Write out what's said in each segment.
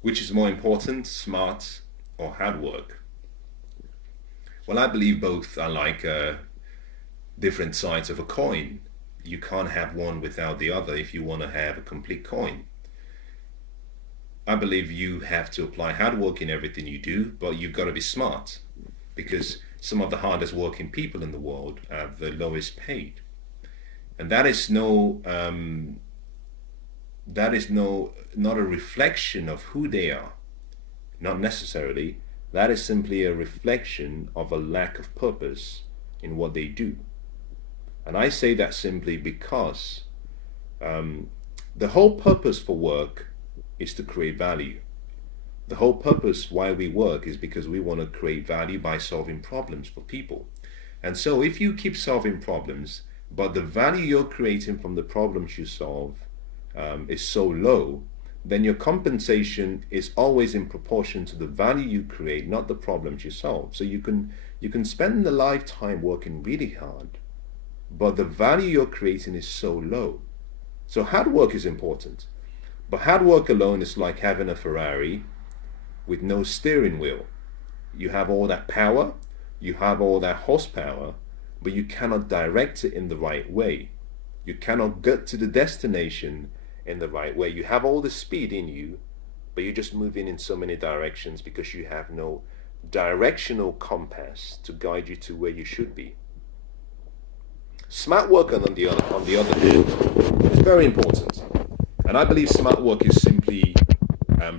Which is more important, smart or hard work? Well, I believe both are like different sides of a coin. You can't have one without the other if you want to have a complete coin. I believe you have to apply hard work in everything you do, but you've got to be smart because some of the hardest working people in the world are the lowest paid. And that is no not a reflection of who they are, not necessarily. That is simply a reflection of a lack of purpose in what they do. And I say that simply because the whole purpose for work is to create value. The whole purpose why we work is because we want to create value by solving problems for people. And so if you keep solving problems, but the value you're creating from the problems you solve is so low, then your compensation is always in proportion to the value you create, not the problems you solve. So you can spend a lifetime working really hard, but the value you're creating is so low. So hard work is important, but hard work alone is like having a Ferrari with no steering wheel. You have all that power, you have all that horsepower, but you cannot direct it in the right way. You cannot get to the destination in the right way. You have all the speed in you, but you're just moving in so many directions because you have no directional compass to guide you to where you should be. Smart work, on the other hand, is very important. And I believe smart work is simply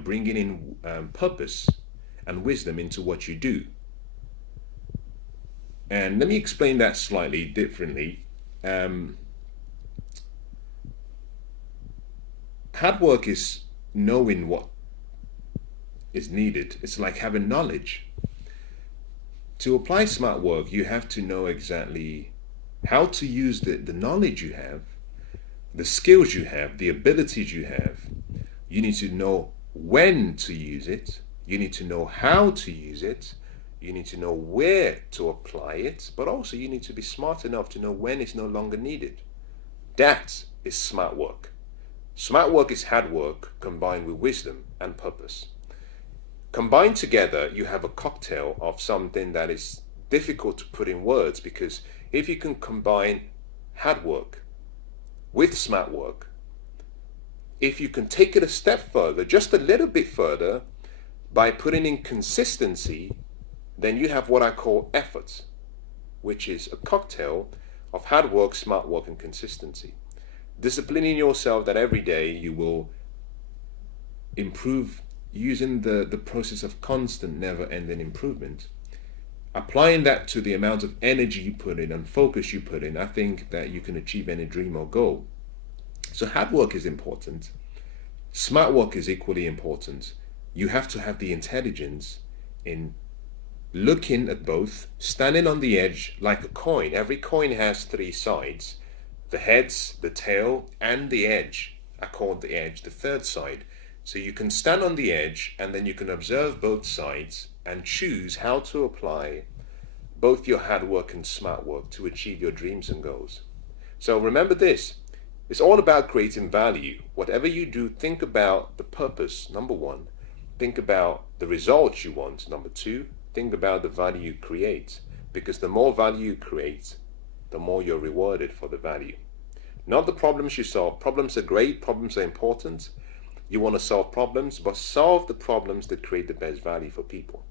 bringing in purpose and wisdom into what you do. And let me explain that slightly differently. Um, Hard work is knowing what is needed. It's like having knowledge. To apply smart work, you have to know exactly how to use the knowledge you have, the skills you have, the abilities you have. You need to know when to use it. You need to know how to use it. You need to know where to apply it, but also you need to be smart enough to know when it's no longer needed. That is smart work. Smart work is hard work combined with wisdom and purpose. Combined together, you have a cocktail of something that is difficult to put in words, because if you can combine hard work with smart work, if you can take it a step further, just a little bit further, by putting in consistency, then you have what I call effort, which is a cocktail of hard work, smart work, and consistency. Disciplining yourself that every day you will improve using the process of constant, never-ending improvement. Applying that to the amount of energy you put in and focus you put in, I think that you can achieve any dream or goal. So hard work is important. Smart work is equally important. You have to have the intelligence in looking at both, standing on the edge like a coin. Every coin has three sides: the heads, the tail, and the edge. I call the edge the third side. So you can stand on the edge and then you can observe both sides and choose how to apply both your hard work and smart work to achieve your dreams and goals. So remember this, it's all about creating value. Whatever you do, think about the purpose, number one. Think about the results you want, number two. Think about the value you create, because the more value you create, the more you're rewarded for the value. Not the problems you solve. Problems are great, problems are important. You want to solve problems, but solve the problems that create the best value for people.